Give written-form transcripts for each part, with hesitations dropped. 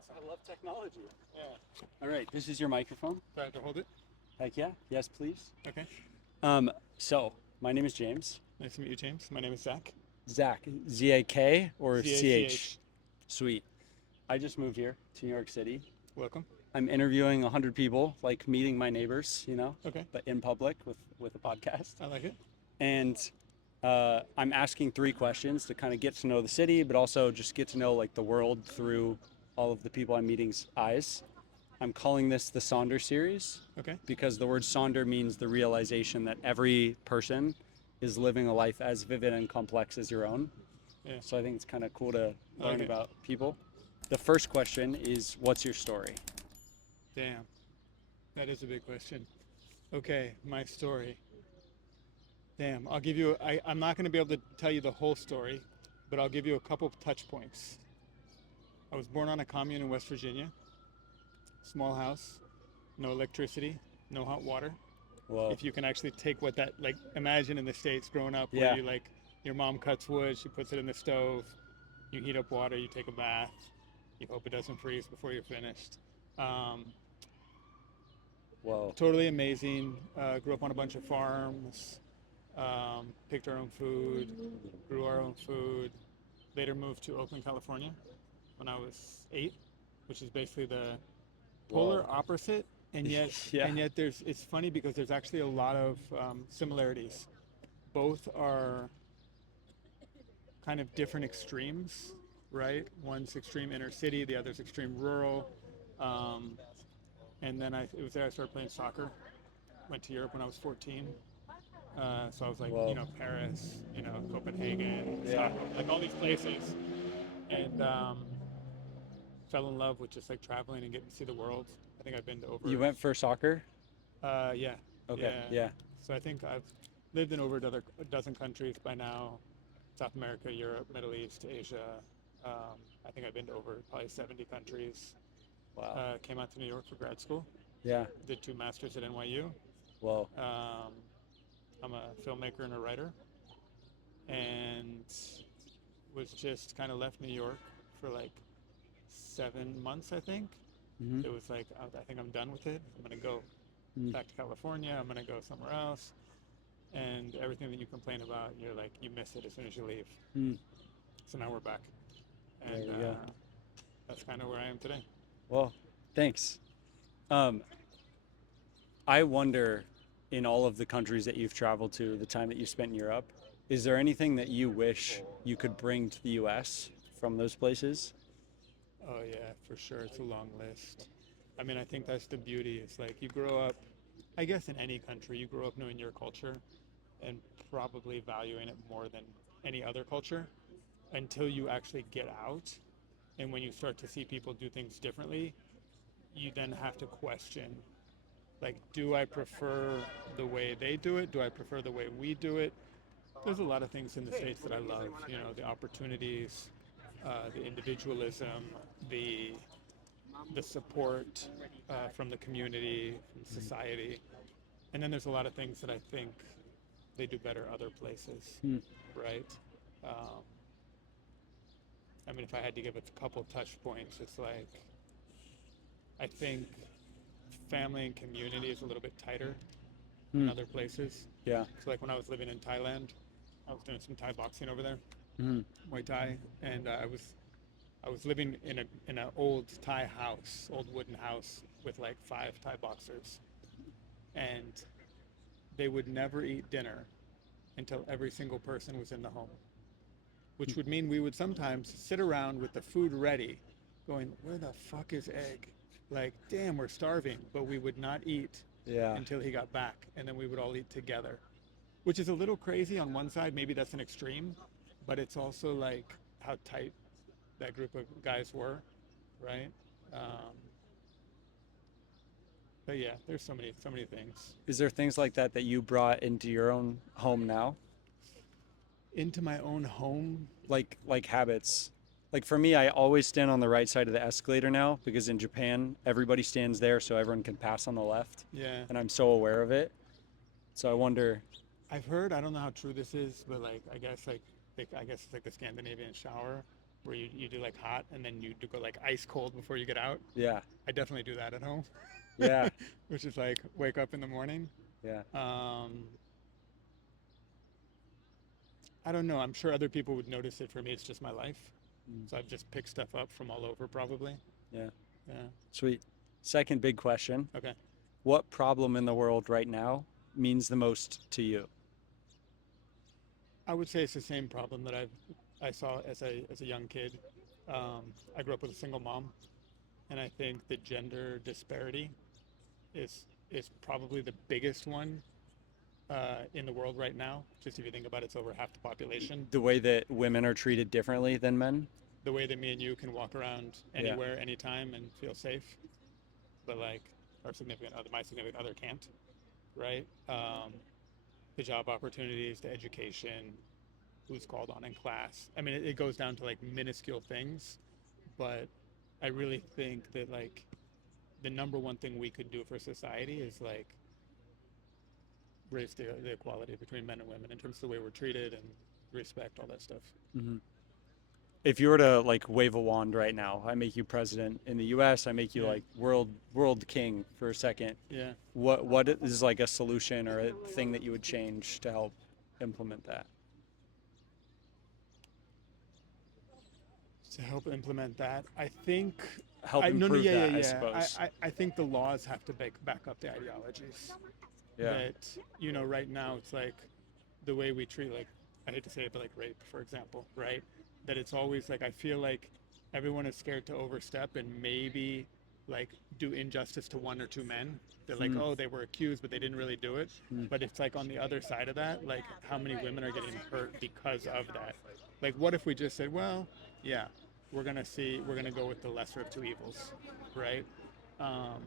awesome. I love technology. Yeah. All right, this is your microphone. Do I have to hold it? Heck yeah. Yes, please. Okay. So my name is James. Nice to meet you, James. My name is Zach. Zach, Z-A-K or C-H? Z-A-C-H. Sweet. I just moved here to New York City. Welcome. I'm interviewing 100 people, like meeting my neighbors, Okay. but in public with a podcast. I like it. And I'm asking 3 questions to kind of get to know the city, but also just get to know like the world through all of the people I'm meeting's eyes. I'm calling this the Sonder Series Okay. because the word Sonder means the realization that every person is living a life as vivid and complex as your own. Yeah. So I think it's kind of cool to I like learn it. about people. The first question is, what's your story? Damn. That is a big question. Okay, my story. Damn. I'll give you. I'm not going to be able to tell you the whole story, but I'll give you a couple of touch points. I was born on a commune in West Virginia. Small house, no electricity, no hot water. Whoa. If you can actually take what that, like, imagine in the States growing up where Yeah. you, like, your mom cuts wood, she puts it in the stove, you heat up water, you take a bath, you hope it doesn't freeze before you're finished. Um, Whoa. totally amazing. Grew up on a bunch of farms, picked our own food, grew our own food. Later moved to Oakland, California when I was 8, which is basically the polar Whoa. opposite, and yet Yeah. it's funny because there's actually a lot of similarities. Both are kind of different extremes, right? One's extreme inner city, the other's extreme rural. And then it was there I started playing soccer. Went to Europe when I was 14. So I was like, Whoa. Paris, Copenhagen, Yeah. Stockholm, like all these places, and fell in love with just like traveling and getting to see the world. I think I've been to over. You went for soccer? Yeah. Okay. Yeah. So I think I've lived in over a dozen countries by now. South America, Europe, Middle East, Asia. I think I've been to over probably 70 countries. Wow. Came out to New York for grad school. Yeah. Did 2 masters at NYU. Whoa. I'm a filmmaker and a writer, and was just kind of left New York for like 7 months, I think. Mm-hmm. It was like, I think I'm done with it. I'm going to go back to California. I'm going to go somewhere else. And everything that you complain about, you're like, you miss it as soon as you leave. Mm. So now we're back. And There we go. that's kind of where I am today. Well, thanks. I wonder, in all of the countries that you've traveled to, the time that you spent in Europe, is there anything that you wish you could bring to the US from those places? Oh, yeah, for sure. It's a long list. I mean, I think that's the beauty. It's like you grow up, I guess in any country, you grow up knowing your culture and probably valuing it more than any other culture until you actually get out. And when you start to see people do things differently, you then have to question, like, do I prefer the way they do it? Do I prefer the way we do it? There's a lot of things in the States that I love, the opportunities, the individualism, the support from the community, from society. And then there's a lot of things that I think they do better other places, right? I mean, if I had to give it a couple touch points, it's like, I think family and community is a little bit tighter in other places. Yeah. So like when I was living in Thailand, I was doing some Thai boxing over there, Mm-hmm. Muay Thai, and I was living in an old Thai house, old wooden house with like 5 Thai boxers, and they would never eat dinner until every single person was in the home, which would mean we would sometimes sit around with the food ready, going, "Where the fuck is Egg? Like, damn, we're starving," but we would not eat Yeah. until he got back, and then we would all eat together, which is a little crazy on one side. Maybe that's an extreme, but it's also like how tight that group of guys were, right? But yeah, there's so many things. Is there things like that that you brought into your own home now? Into my own home. Like habits. Like for me, I always stand on the right side of the escalator now because in Japan, everybody stands there so everyone can pass on the left. Yeah. And I'm so aware of it. So I wonder, I've heard, I don't know how true this is, but like I guess it's like the Scandinavian shower. where you do like hot and then you do go like ice cold before you get out. Yeah. I definitely do that at home, Yeah. which is like wake up in the morning. Yeah. Um, I don't know. I'm sure other people would notice it. For me, it's just my life. Mm. So I've just picked stuff up from all over, probably. Yeah. Yeah. Sweet. Second big question. Okay. What problem in the world right now means the most to you? I would say it's the same problem that I saw as a young kid. I grew up with a single mom, and I think the gender disparity is probably the biggest one in the world right now. Just if you think about it, it's over half the population. The way that women are treated differently than men? The way that me and you can walk around Yeah. anywhere, anytime, and feel safe, but like our significant other, my significant other can't, right? The job opportunities, the education, who's called on in class. I mean, it goes down to like minuscule things, but I really think that like the number one thing we could do for society is like raise the equality between men and women in terms of the way we're treated and respect, all that stuff. Hmm. If you were to like wave a wand right now, I make you president in the US, I make you Yeah. like world king for a second. Yeah. What is like a solution or a thing that you would change to help implement that? To help implement that, I think Help no, improve yeah, that, I yeah. suppose. I think the laws have to back up the ideologies. Yeah. That right now it's like the way we treat, like, I hate to say it, but like rape, for example, right? That it's always like I feel like everyone is scared to overstep and maybe like do injustice to one or two men. They're like, Mm. oh, they were accused, but they didn't really do it. Mm. But it's like on the other side of that, like how many women are getting hurt because of that? Like, what if we just said, well, yeah, we're gonna go with the lesser of two evils, right? Um,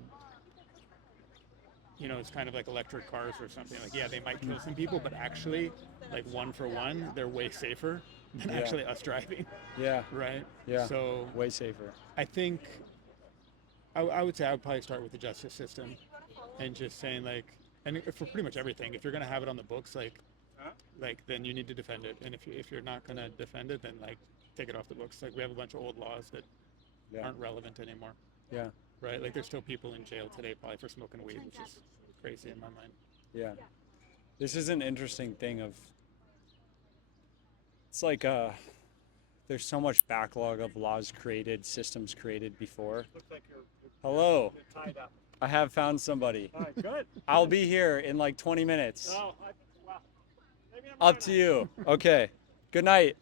it's kind of like electric cars or something. Like, yeah, they might kill some people, but actually, like one for one, they're way safer than Yeah. actually us driving, Yeah. right? Yeah. So Way safer. I think I would say I would probably start with the justice system and just saying like, and for pretty much everything, if you're gonna have it on the books, like then you need to defend it, and if you're not gonna defend it, then like take it off the books. Like we have a bunch of old laws that Yeah. aren't relevant anymore, Yeah. right? Like there's still people in jail today probably for smoking weed, which is crazy in my mind. Yeah. This is an interesting thing of it's like there's so much backlog of laws created, systems created before. Hello. Tied up. I have found somebody. All right, good. I'll be here in like 20 minutes. Well, maybe I'm Up to you. Okay. Good night.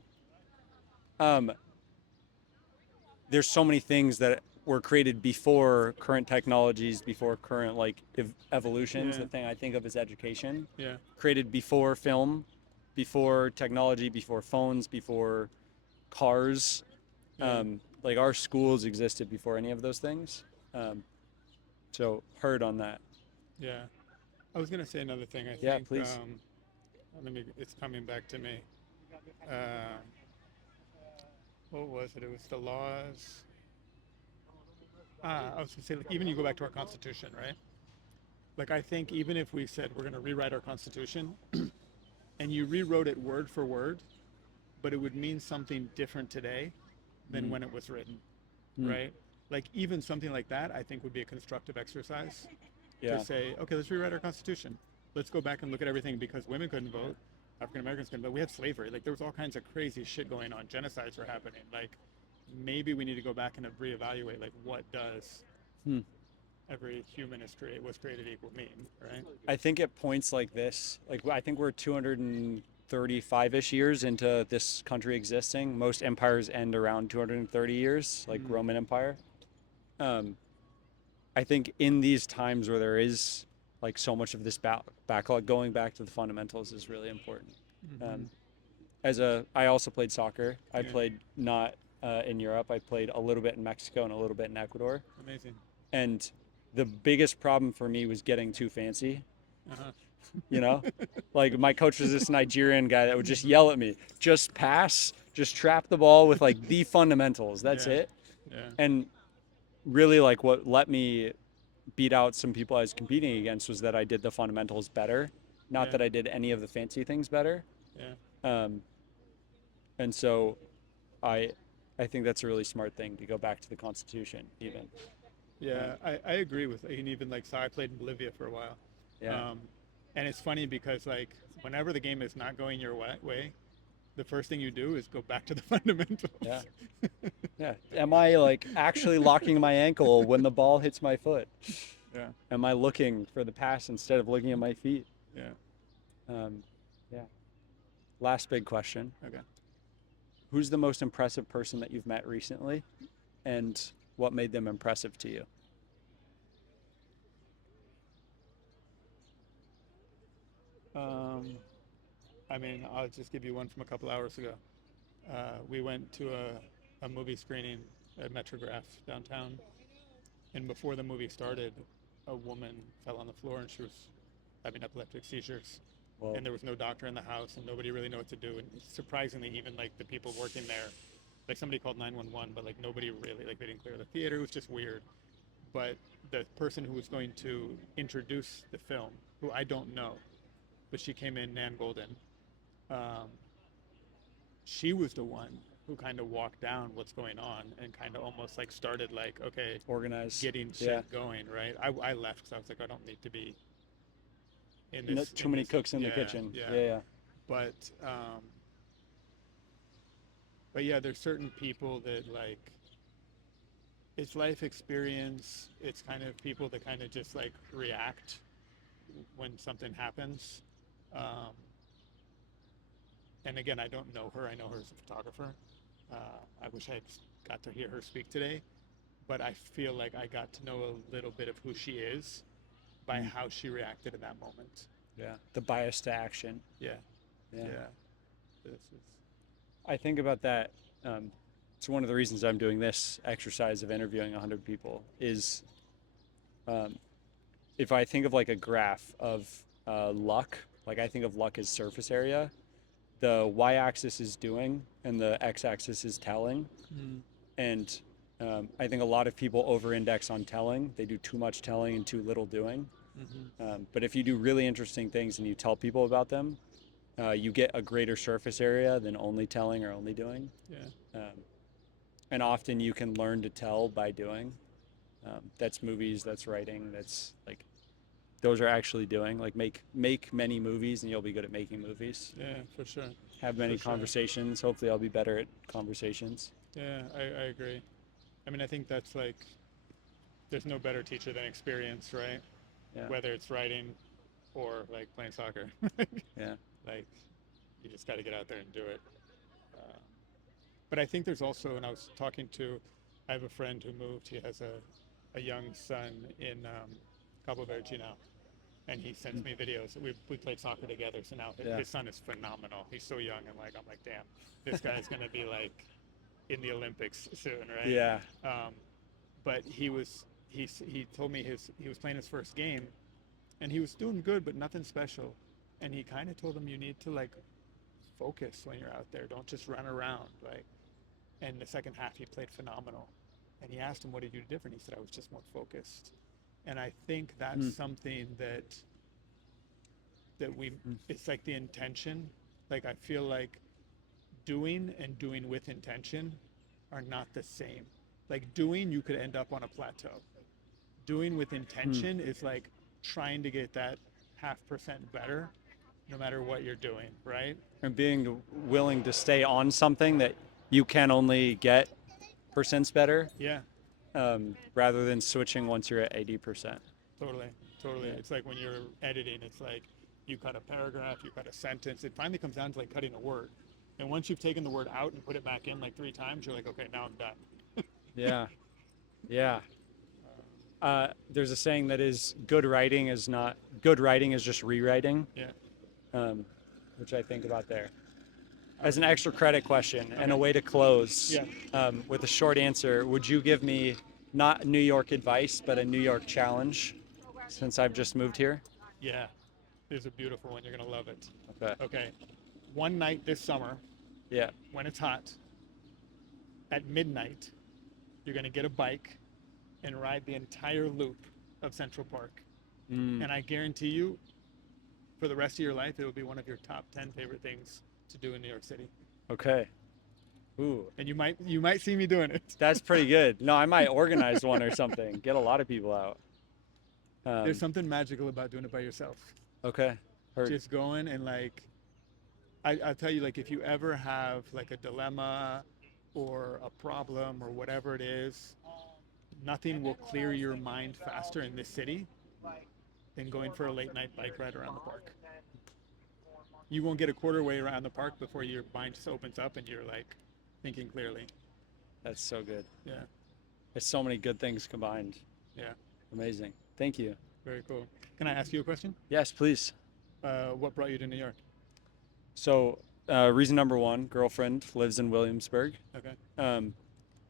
There's so many things that were created before current technologies, before current like evolutions. Yeah. The thing I think of is education. Yeah. Created before film, before technology, before phones, before cars. Yeah. Like our schools existed before any of those things. So heard on that. Yeah. I was gonna say another thing. I Yeah, think. please. It's coming back to me. What was it? It was the laws. I was gonna say, like, even you go back to our Constitution, right? Like, I think even if we said we're gonna rewrite our Constitution, and you rewrote it word for word, but it would mean something different today than when it was written, right? Like even something like that, I think would be a constructive exercise Yeah. to say, okay, let's rewrite our Constitution. Let's go back and look at everything because women couldn't vote, African Americans couldn't vote. We had slavery. Like there was all kinds of crazy shit going on. Genocides were happening. Like maybe we need to go back and reevaluate like what does every human was created equal mean, right? I think at points like this, like I think we're 235-ish years into this country existing. Most empires end around 230 years, like Roman Empire. I think in these times where there is like so much of this backlog, going back to the fundamentals is really important. I also played soccer. I Yeah. played not in Europe. I played a little bit in Mexico and a little bit in Ecuador. Amazing. And the biggest problem for me was getting too fancy. Uh-huh. You know, like my coach was this Nigerian guy that would just yell at me, just pass, just trap the ball with like the fundamentals. That's Yeah. it. Yeah. And really like what let me beat out some people I was competing against was that I did the fundamentals better. Not Yeah. that I did any of the fancy things better. Yeah. And so I I think that's a really smart thing to go back to the Constitution, even. Yeah, I agree with, and even like, so I played in Bolivia for a while. Yeah. And it's funny because like whenever the game is not going your way, the first thing you do is go back to the fundamentals. Yeah. Yeah. Am I like actually locking my ankle when the ball hits my foot? Yeah. Am I looking for the pass instead of looking at my feet? Yeah. Yeah. Last big question. Okay. Who's the most impressive person that you've met recently, and what made them impressive to you? I mean, I'll just give you one from a couple hours ago. We went to a movie screening at Metrograph downtown, and before the movie started, a woman fell on the floor and she was having epileptic seizures. Well, And there was no doctor in the house, and nobody really knew what to do. And surprisingly, even like the people working there, like somebody called 911, but like nobody really, like they didn't clear the theater. It was just weird. But the person who was going to introduce the film, who I don't know, but she came in, Nan Golden. Um, she was the one who kind of walked down what's going on and kind of almost like started like, okay, organized. getting shit going, right? I left because I was like, I don't need to be in this. Too many cooks in the kitchen. Yeah. But yeah, there's certain people that like, it's life experience. It's kind of people that kind of just like react when something happens. And again, I don't know her. I know her as a photographer. I wish I got to hear her speak today, but I feel like I got to know a little bit of who she is by how she reacted in that moment. Yeah. The bias to action. Yeah. Yeah. This is, I think about that. It's one of the reasons I'm doing this exercise of interviewing 100 people is if I think of like a graph of luck, like I think of luck as surface area, the y-axis is doing and the x-axis is telling. And I think a lot of people over-index on telling. They do too much telling and too little doing. But if you do really interesting things and you tell people about them, you get a greater surface area than only telling or only doing. yeah. And often you can learn to tell by doing. That's movies, that's writing, that's like, those are actually doing. Like make many movies and you'll be good at making movies. Yeah, for sure. Have many For sure. conversations. Hopefully I'll be better at conversations. Yeah, I agree. I mean, I think that's like, there's no better teacher than experience, right? Yeah. Whether it's writing or like playing soccer. Yeah. Like, you just got to get out there and do it. But I think there's also, and I was talking to, I have a friend who moved. He has a young son in Cabo Verde now, and he sends me videos. We played soccer together, so now his son is phenomenal. He's so young, and like I'm like, damn, this guy's gonna be like in the Olympics soon, right? Yeah. But he told me he was playing his first game, and he was doing good, but nothing special. And he kind of told him, you need to like focus when you're out there. Don't just run around, like. And the second half, he played phenomenal. And he asked him, what did you do different? He said, I was just more focused. And I think that's something that it's like the intention. Like, I feel like doing and doing with intention are not the same. Like, doing, you could end up on a plateau. Doing with intention is like trying to get that 0.5% better no matter what you're doing, right? And being willing to stay on something that you can only get percents better. Yeah. Rather than switching once you're at 80%. Totally. Yeah. It's like when you're editing, it's like you cut a paragraph, you cut a sentence. It finally comes down to like cutting a word. And once you've taken the word out and put it back in like 3 times, you're like, okay, now I'm done. Yeah. Yeah. There's a saying that is good writing is just rewriting. Yeah. Which I think about there. As an extra credit question and a way to close, with a short answer, would you give me not New York advice, but a New York challenge since I've just moved here? Yeah. There's a beautiful one. You're going to love it. Okay. One night this summer, Yeah. when it's hot, at midnight, you're going to get a bike and ride the entire loop of Central Park. And I guarantee you, for the rest of your life, it will be one of your top 10 favorite things to do in New York City. Okay. Ooh, and you might see me doing it. that's pretty good. No, I might organize one or something. Get a lot of people out. There's something magical about doing it by yourself. Okay. Heard. Just going and like, I'll tell you, like, if you ever have like a dilemma or a problem or whatever it is, nothing will clear your mind faster in this city than going for a late night bike ride around the park. You won't get a quarter way around the park before your mind just opens up and you're like thinking clearly. That's so good. Yeah, There's so many good things combined. yeah, Amazing. Thank you. very cool. Can I ask you a question? Yes, please. What brought you to New York? So, reason number one, girlfriend lives in Williamsburg. Okay.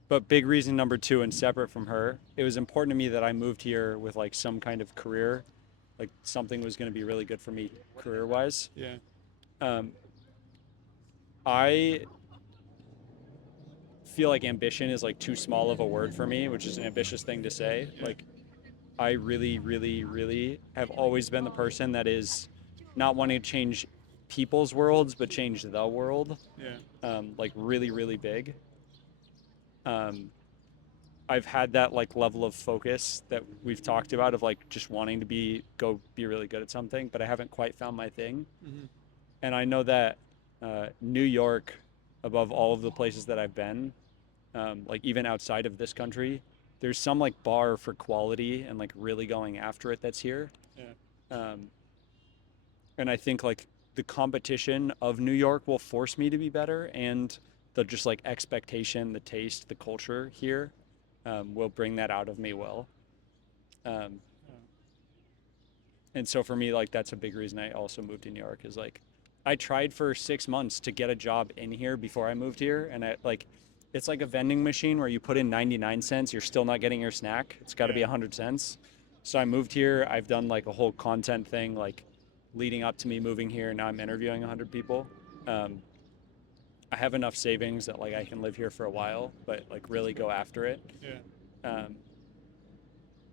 But big reason number two, and separate from her, it was important to me that I moved here with like some kind of career, like something was going to be really good for me career wise. Yeah. I feel like ambition is like too small of a word for me, which is an ambitious thing to say. Yeah. Like, I really, really, really have always been the person that is not wanting to change people's worlds, but change the world. Yeah. Like really, really big. I've had that like level of focus that we've talked about of like just wanting to go be really good at something, but I haven't quite found my thing. Mm-hmm. And I know that New York, above all of the places that I've been, like even outside of this country, there's some like bar for quality and like really going after it that's here. Yeah. And I think like the competition of New York will force me to be better, and the just like expectation, the taste, the culture here will bring that out of me well. And so for me, like that's a big reason I also moved to New York is like I tried for 6 months to get a job in here before I moved here, and I like it's like a vending machine where you put in 99 cents, you're still not getting your snack. It's got to be 100 cents. So I moved here. I've done like a whole content thing like leading up to me moving here. Now I'm interviewing 100 people. I have enough savings that like I can live here for a while, but like really go after it. Yeah.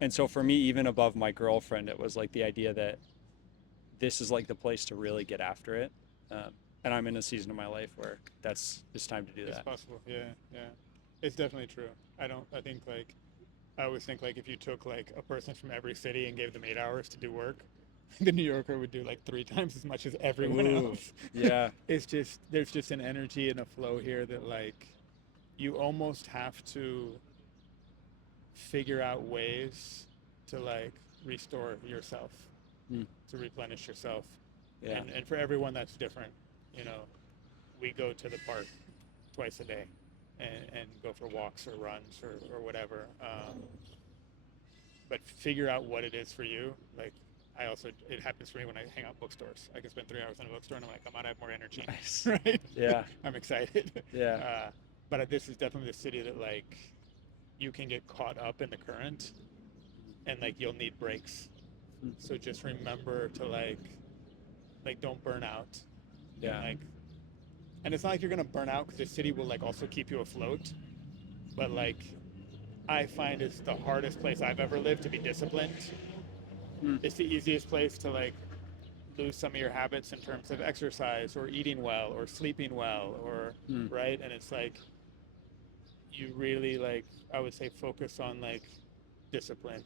And so for me, even above my girlfriend, it was like the idea that this is like the place to really get after it. And I'm in a season of my life where it's time to do It's that. possible. Yeah. Yeah. It's definitely true. I think like, I always think like if you took like a person from every city and gave them 8 hours to do work, the New Yorker would do like 3 times as much as everyone Ooh, else. yeah. It's just, there's just an energy and a flow here that like you almost have to figure out ways to like restore yourself, to replenish yourself. Yeah. And for everyone that's different. You know, we go to the park twice a day and go for walks or runs or whatever. But figure out what it is for you. Like, it happens for me when I hang out in bookstores. I can spend 3 hours in a bookstore and I'm like, come on, I have more energy. Nice. Right? Yeah. I'm excited. Yeah. But this is definitely the city that like you can get caught up in the current and like you'll need breaks. So just remember to like don't burn out. Yeah. And it's not like you're gonna burn out because the city will like also keep you afloat. But like I find it's the hardest place I've ever lived to be disciplined. It's the easiest place to like lose some of your habits in terms of exercise or eating well or sleeping well or right. And it's like you really like I would say focus on like discipline.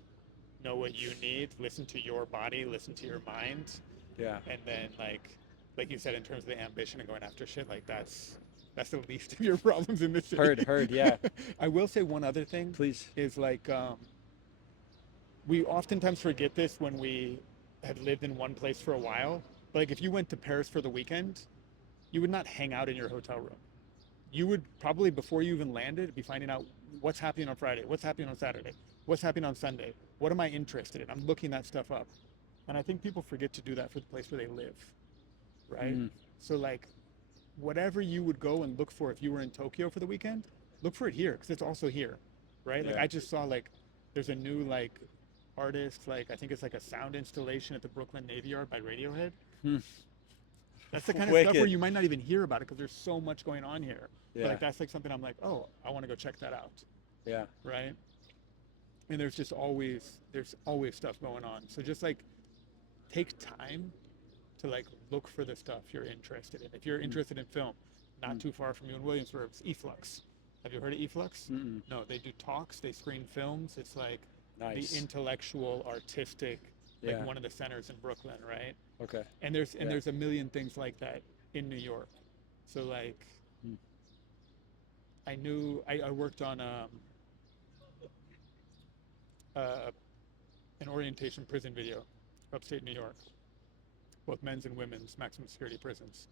Know what you need, listen to your body, listen to your mind. Yeah. And then like you said, in terms of the ambition and going after shit, like that's the least of your problems in this city. Heard, yeah. I will say one other thing. Please. Is like we oftentimes forget this when we have lived in one place for a while. Like if you went to Paris for the weekend, you would not hang out in your hotel room. You would probably, before you even landed, be finding out what's happening on Friday, what's happening on Saturday, what's happening on Sunday, what am I interested in? I'm looking that stuff up. And I think people forget to do that for the place where they live, right? So like whatever you would go and look for if you were in Tokyo for the weekend, look for it here because it's also here, right? Like I just saw like there's a new like artist, like I think it's like a sound installation at the Brooklyn Navy Yard by Radiohead. That's the kind of stuff where you might not even hear about it because there's so much going on here. Yeah. But like that's like something I'm like, oh, I want to go check that out. Yeah. Right? And there's always stuff going on. So just like take time to like look for the stuff you're interested in. If you're interested in film, not too far from you in Williamsburg. It's Eflux. Have you heard of Eflux? Mm-mm. No, they do talks. They screen films. It's like Nice. the intellectual, artistic, like Yeah. one of the centers in Brooklyn, right? Okay. And there's Yeah. there's a million things like that in New York. So like, Mm. I worked on an orientation prison video, upstate New York, both men's and women's maximum security prisons,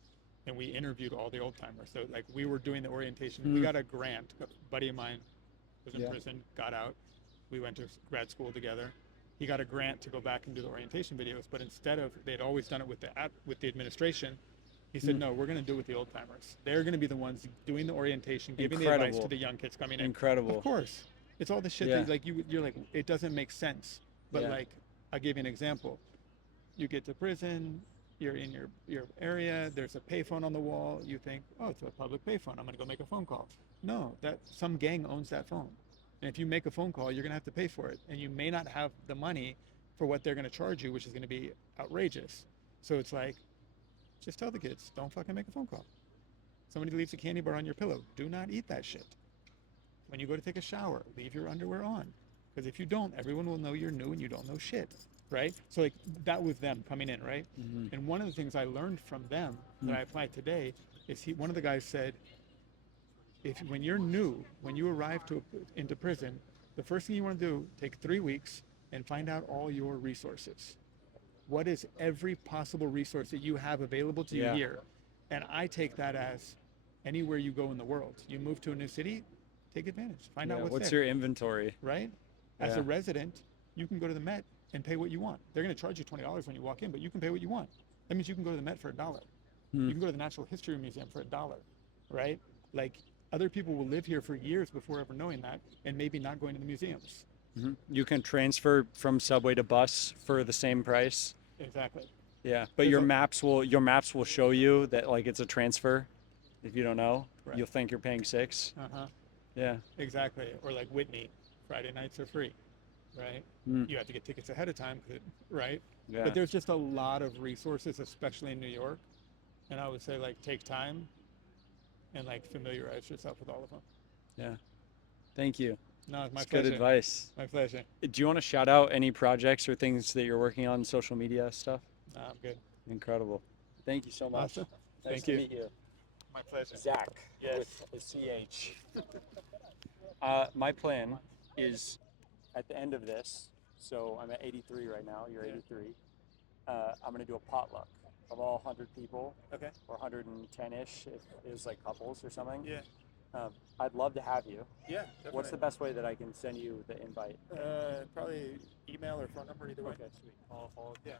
and we interviewed all the old timers. So like we were doing the orientation. We got a grant. A buddy of mine was in Yeah. prison, got out. We went to grad school together. He got a grant to go back and do the orientation videos, but instead of they'd always done it with the administration, he said, no, we're going to do it with the old timers. They're going to be the ones doing the orientation, giving the advice Incredible. to the young kids coming in. Incredible. Of course, it's all the shit Yeah. that like you're like it doesn't make sense. But Yeah. like I'll give you an example. You get to prison, you're in your area, there's a payphone on the wall, you think, oh, it's a public payphone, I'm gonna go make a phone call. No, that some gang owns that phone. And if you make a phone call, you're gonna have to pay for it. And you may not have the money for what they're gonna charge you, which is gonna be outrageous. So it's like, just tell the kids, don't fucking make a phone call. Somebody leaves a candy bar on your pillow, do not eat that shit. When you go to take a shower, leave your underwear on. Because if you don't, everyone will know you're new and you don't know shit, right? So like that was them coming in, right? Mm-hmm. And one of the things I learned from them that I applied today is one of the guys said, when you're new, when you arrive into prison, the first thing you want to do, take 3 weeks and find out all your resources. What is every possible resource that you have available to you Yeah. here? And I take that as anywhere you go in the world. You move to a new city, take advantage. Find out what's there. your inventory? Right? As Yeah. a resident, you can go to the Met and pay what you want. They're going to charge you $20 when you walk in, but you can pay what you want. That means you can go to the Met for $1. You can go to the Natural History Museum for $1, right? Like other people will live here for years before ever knowing that and maybe not going to the museums. Mm-hmm. You can transfer from subway to bus for the same price. Exactly. Yeah, but There's your a- maps will show you that like it's a transfer. If you don't know, Right. you'll think you're paying $6. Uh-huh. Yeah. Exactly. Or like Whitney, Friday nights are free, right? You have to get tickets ahead of time, right? Yeah. But there's just a lot of resources, especially in New York. And I would say like take time and like familiarize yourself with all of them. Yeah. Thank you. No, it's my It's pleasure. good advice. My pleasure. Do you want to shout out any projects or things that you're working on, social media stuff? No, I'm good. Incredible. Thank you so much. Awesome. Nice Thank to you. meet you. My pleasure. Zach. Yes. With a CH. My plan is at the end of this, so I'm at 83 right now, you're 83. I'm going to do a potluck of all 100 people, Okay. or 110-ish if it was like couples or something. Yeah. I'd love to have you. Yeah. What's the best way that I can send you the invite? Probably email or phone number either way. Okay, sweet. Yeah.